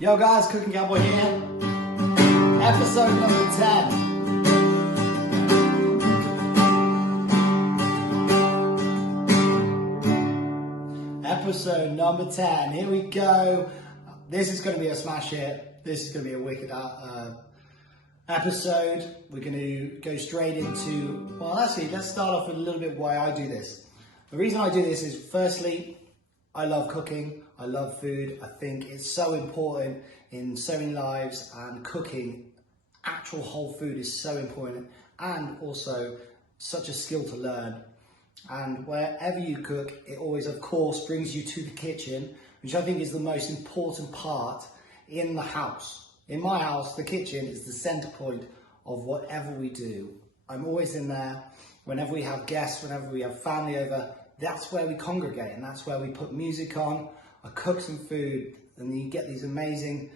Yo guys, Cooking Cowboy here. Episode number 10. Episode number 10. Here we go. This is going to be a smash hit. This is going to be a wicked episode. We're going to go straight into, well actually let's start off with a little bit why I do this. The reason I do this is firstly, I love cooking, I love food. I think it's so important in so many lives, and cooking, actual whole food is so important, and also such a skill to learn. And wherever you cook, it always of course brings you to the kitchen, which I think is the most important part in the house. In my house, the kitchen is the center point of whatever we do. I'm always in there. Whenever we have guests, whenever we have family over, that's where we congregate, and that's where we put music on. I cook some food, and you get these amazing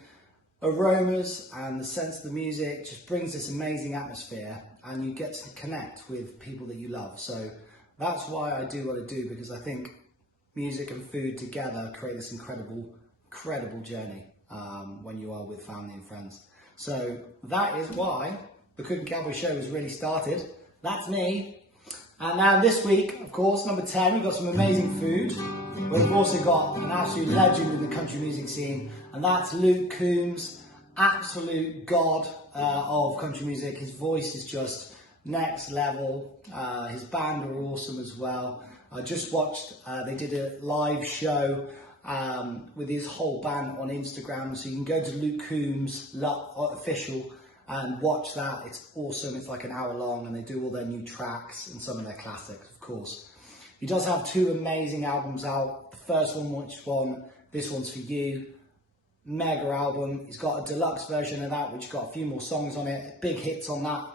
aromas, and the sense of the music just brings this amazing atmosphere, and you get to connect with people that you love. So that's why I do what I do, because I think music and food together create this incredible journey when you are with family and friends. So that is why the Cooking Cowboy show was really started. That's me. And now this week, of course, number 10, we've got some amazing food. We've also got an absolute legend in the country music scene, and that's Luke Combs, absolute god of country music. His voice is just next level. His band are awesome as well. I just watched, they did a live show with his whole band on Instagram, so you can go to Luke Combs official and watch that. It's awesome. It's like an hour long, and they do all their new tracks and some of their classics, of course. He does have two amazing albums out. The first one, this one's for you. Mega album. He's got a deluxe version of that, which got a few more songs on it. Big hits on that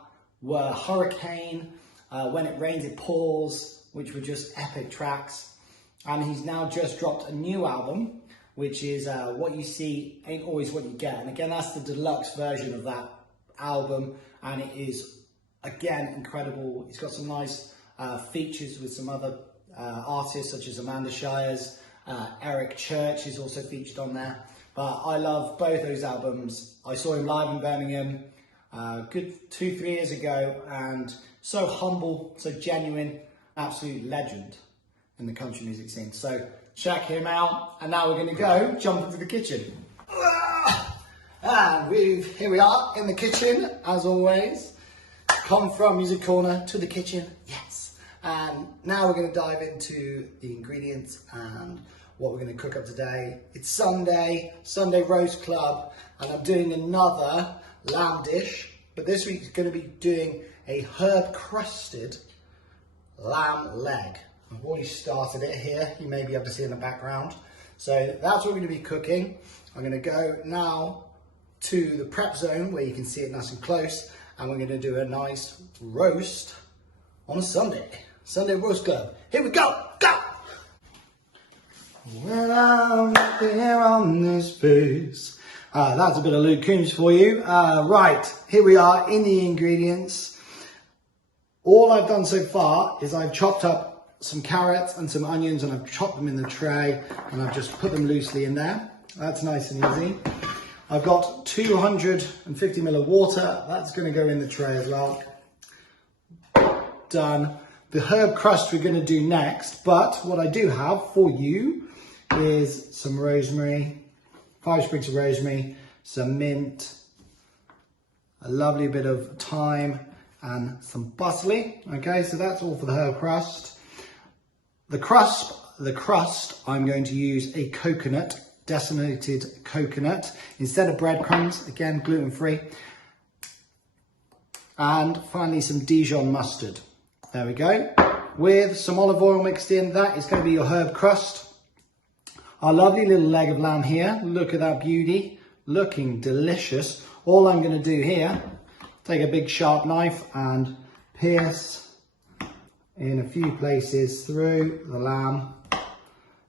were Hurricane, When It Rains It Pours, which were just epic tracks. And he's now just dropped a new album, which is What You See Ain't Always What You Get. And again, that's the deluxe version of that album, and it is again incredible. He's got some nice features with some other artists such as Amanda Shires, Eric Church is also featured on there. But I love both those albums. I saw him live in Birmingham good 2-3 years ago, and so humble, so genuine, absolute legend in the country music scene. So check him out, and now we're going to go jump into the kitchen. And here we are in the kitchen, as always. Come from Music Corner to the kitchen, yes. And now we're going to dive into the ingredients and what we're going to cook up today. It's Sunday Roast Club, and I'm doing another lamb dish, but this week is going to be doing a herb crusted lamb leg. I've already started it here, you may be able to see in the background. So that's what we're going to be cooking. I'm going to go now to the prep zone where you can see it nice and close, and we're going to do a nice roast on a Sunday Roast Club. Here we go. When I'm there on this face. That's a bit of Luke Combs for you. Right, here we are in the ingredients. All I've done so far is I've chopped up some carrots and some onions, and I've chopped them in the tray, and I've just put them loosely in there. That's nice and easy. I've got 250 ml of water. That's going to go in the tray as well. Done. The herb crust we're going to do next, but what I do have for you is some rosemary, 5 sprigs of rosemary, some mint, a lovely bit of thyme, and some parsley. Okay, so that's all for the herb crust. The crust, I'm going to use a coconut, decimated coconut instead of breadcrumbs, again gluten-free, and finally some Dijon mustard. There we go, with some olive oil mixed in. That is going to be your herb crust. Our lovely little leg of lamb here, look at that beauty, looking delicious. All I'm going to do here, take a big sharp knife and pierce in a few places through the lamb,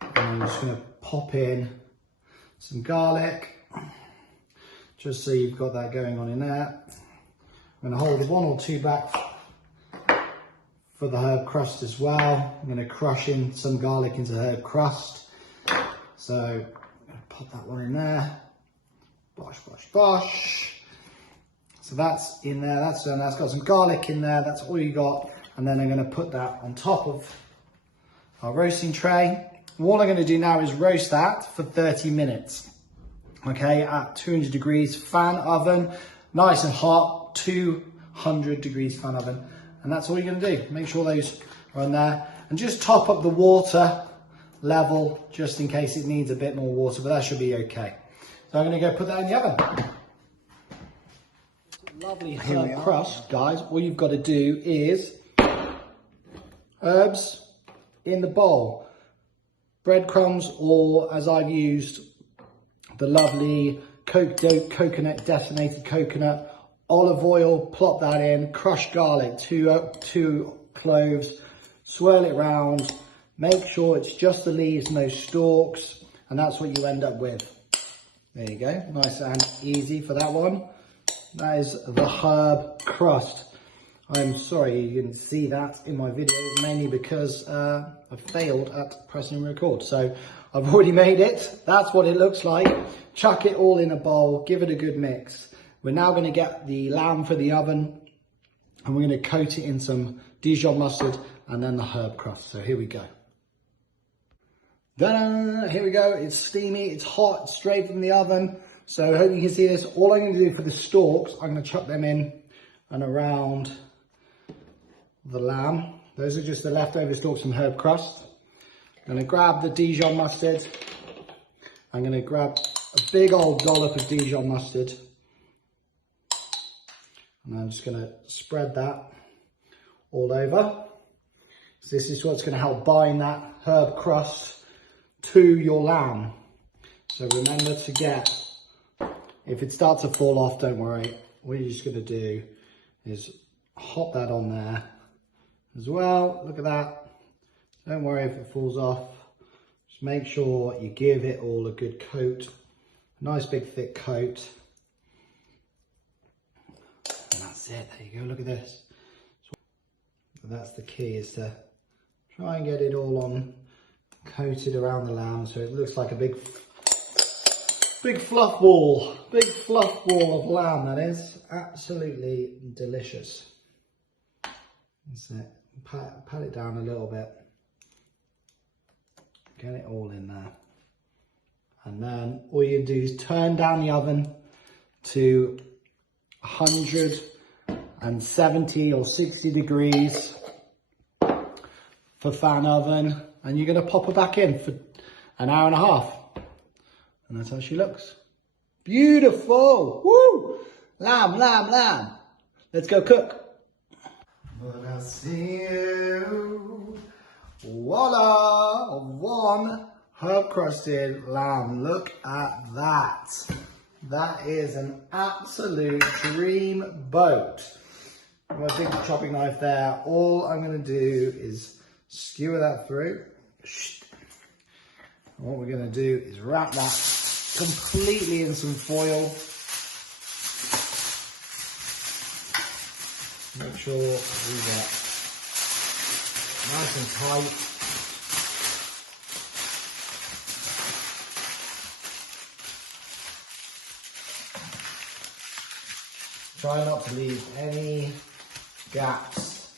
and I'm just going to pop in some garlic, just so you've got that going on in there. I'm going to hold 1 or 2 back for the herb crust as well. I'm going to crush in some garlic into herb crust. So I'm going to pop that one in there. Bosh, bosh, bosh. So that's in there, that's done. That's got some garlic in there, that's all you got. And then I'm gonna put that on top of our roasting tray. What I'm gonna do now is roast that for 30 minutes. Okay, at 200 degrees fan oven, nice and hot, 200 degrees fan oven. And that's all you're gonna do. Make sure those are on there. And just top up the water level, just in case it needs a bit more water, but that should be okay. So I'm gonna go put that in the oven. Lovely herb crust, guys. All you've got to do is herbs in the bowl, breadcrumbs, or as I've used, the lovely coconut, decimated coconut, olive oil, plop that in, crushed garlic, two cloves, swirl it round, make sure it's just the leaves, no stalks, and that's what you end up with. There you go, nice and easy for that one. That is the herb crust. I'm sorry you didn't see that in my video, mainly because I failed at pressing record. So I've already made it. That's what it looks like. Chuck it all in a bowl, give it a good mix. We're now going to get the lamb for the oven, and we're going to coat it in some Dijon mustard and then the herb crust. So here we go. Ta-da! Here we go. It's steamy, it's hot, straight from the oven. So I hope you can see this. All I'm going to do for the stalks, I'm going to chuck them in and around the lamb. Those are just the leftover stalks from herb crust. I'm going to grab the Dijon mustard. I'm going to grab a big old dollop of Dijon mustard. And I'm just going to spread that all over. So this is what's going to help bind that herb crust to your lamb. So remember to get, if it starts to fall off, don't worry. What you're just going to do is hop that on there as well. Look at that. Don't worry if it falls off. Just make sure you give it all a good coat. A nice big thick coat. And that's it. There you go. Look at this. So that's the key, is to try and get it all on, coated around the lamb so it looks like a big fluff ball. Big fluff ball of lamb, that is. Absolutely delicious. That's it. Pat it down a little bit. Get it all in there. And then all you do is turn down the oven to 170 or 60 degrees for fan oven. And you're going to pop her back in for an hour and a half. And that's how she looks. Beautiful! Woo! Lamb, lamb, lamb. Let's go cook. But I see you. Voila! One herb crusted lamb. Look at that. That is an absolute dream boat. I've got a big chopping knife there. All I'm going to do is skewer that through. And what we're going to do is wrap that completely in some foil. Make sure we get nice and tight. Try not to leave any gaps.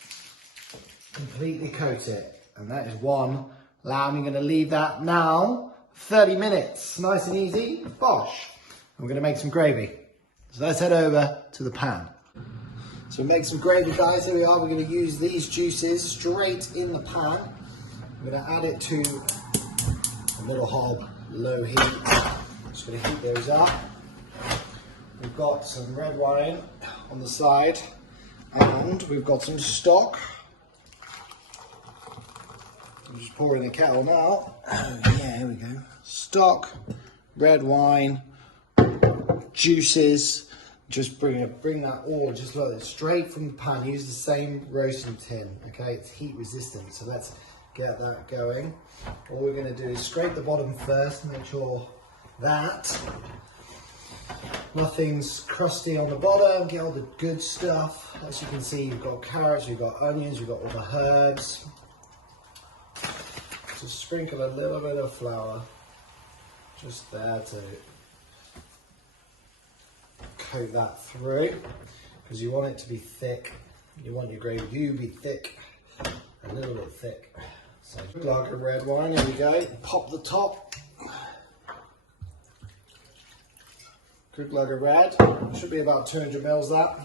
Completely coat it. And that is one lamb. You're going to leave that now 30 minutes. Nice and easy. Bosh. And we're going to make some gravy. So let's head over to the pan. So make some gravy, guys. Here we are. We're going to use these juices straight in the pan. I'm going to add it to a little hob, low heat. Just going to heat those up. We've got some red wine on the side, and we've got some stock. I'm just pouring the kettle now. Oh yeah, here we go. Stock, red wine, juices. Just bring that all, just look, it's straight from the pan. Use the same roasting tin, okay? It's heat resistant, so let's get that going. All we're gonna do is scrape the bottom first, make sure that nothing's crusty on the bottom, get all the good stuff. As you can see, you've got carrots, you've got onions, you've got all the herbs. Just sprinkle a little bit of flour just there to coat that through because you want it to be thick. You want your gravy to be thick, a little bit thick. So glug of red wine, here we go. Pop the top. Good glug of red. Should be about 200 mils that.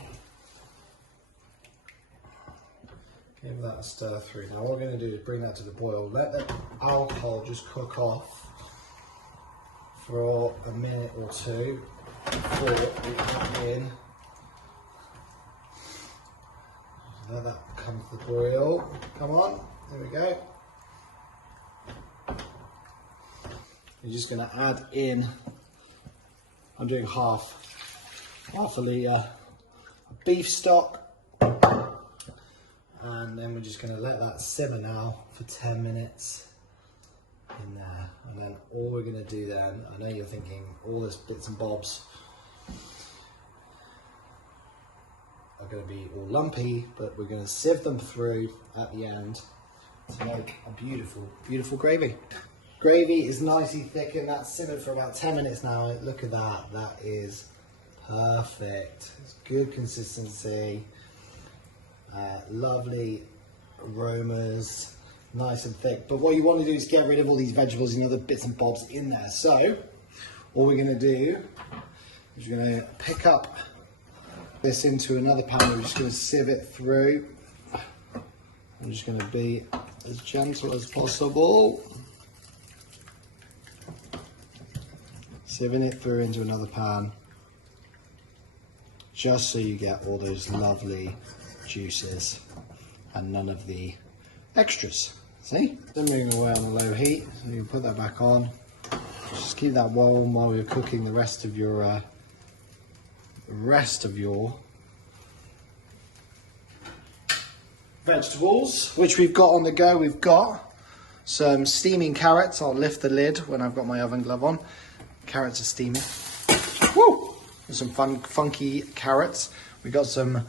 Give that a stir through. Now what we're going to do is bring that to the boil. Let the alcohol just cook off for a minute or two before we add in. Let that come to the boil. Come on, there we go. You're just going to add in, I'm doing half a litre of beef stock. And then we're just going to let that simmer now for 10 minutes in there. And then all we're going to do then, I know you're thinking all this bits and bobs are going to be all lumpy, but we're going to sieve them through at the end to make a beautiful, beautiful gravy. Gravy is nicely thick and that's simmered for about 10 minutes now. Look at that, that is perfect. It's good consistency. Lovely aromas, nice and thick. But what you want to do is get rid of all these vegetables and other bits and bobs in there. So all we're going to do is we're going to pick up this into another pan. We're just going to sieve it through. I'm just going to be as gentle as possible. Sieving it through into another pan, just so you get all those lovely juices and none of the extras. See? Simmering away on a low heat, so you can put that back on. Just keep that warm while you're cooking the rest of your vegetables, which we've got on the go. We've got some steaming carrots. I'll lift the lid when I've got my oven glove on. Carrots are steaming. Woo! There's some funky carrots. We've got some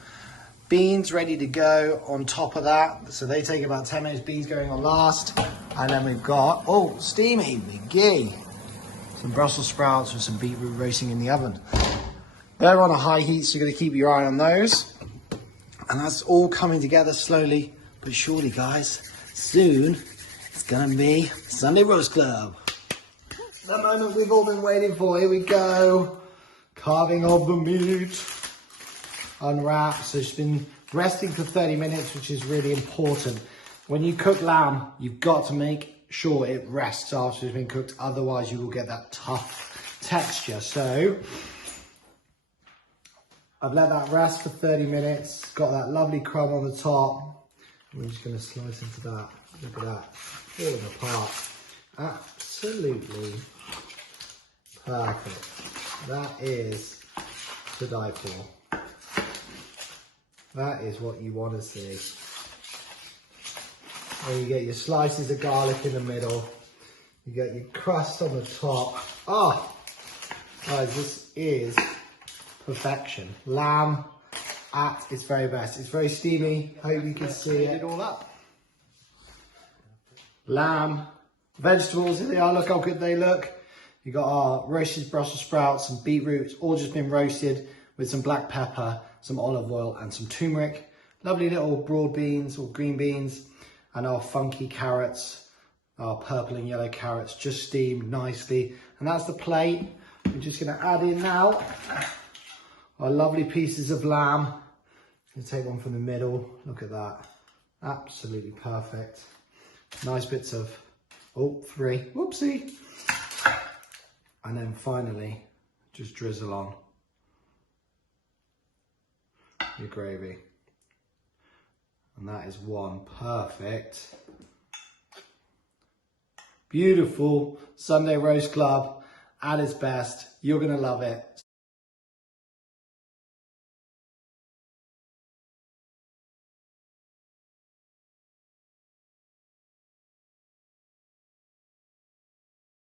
beans ready to go on top of that. So they take about 10 minutes, beans going on last. And then we've got, oh, steamy, McGee. Some Brussels sprouts with some beetroot roasting in the oven. They're on a high heat, so you're gonna keep your eye on those. And that's all coming together slowly but surely, guys. Soon, it's gonna be Sunday Roast Club. The moment we've all been waiting for, here we go. Carving of the meat. Unwrap. So it's been resting for 30 minutes, which is really important. When you cook lamb, you've got to make sure it rests after it's been cooked. Otherwise, you will get that tough texture. So I've let that rest for 30 minutes. Got that lovely crumb on the top. We're just going to slice into that. Look at that. Falling apart. Absolutely perfect. That is to die for. That is what you want to see. And you get your slices of garlic in the middle. You get your crust on the top. Oh, guys, this is perfection. Lamb at its very best. It's very steamy. Hope you can see it all up. Lamb, vegetables, here they are. Look how good they look. You got our roasted Brussels sprouts and beetroots, all just been roasted with some black pepper, some olive oil and some turmeric. Lovely little broad beans or green beans, and our funky carrots, our purple and yellow carrots, just steamed nicely. And that's the plate. We're just gonna add in now our lovely pieces of lamb. Gonna take one from the middle. Look at that, absolutely perfect. Nice bits of, oh, 3, whoopsie. And then finally, just drizzle on your gravy. And that is one perfect, beautiful Sunday Roast Club at its best. You're gonna love it.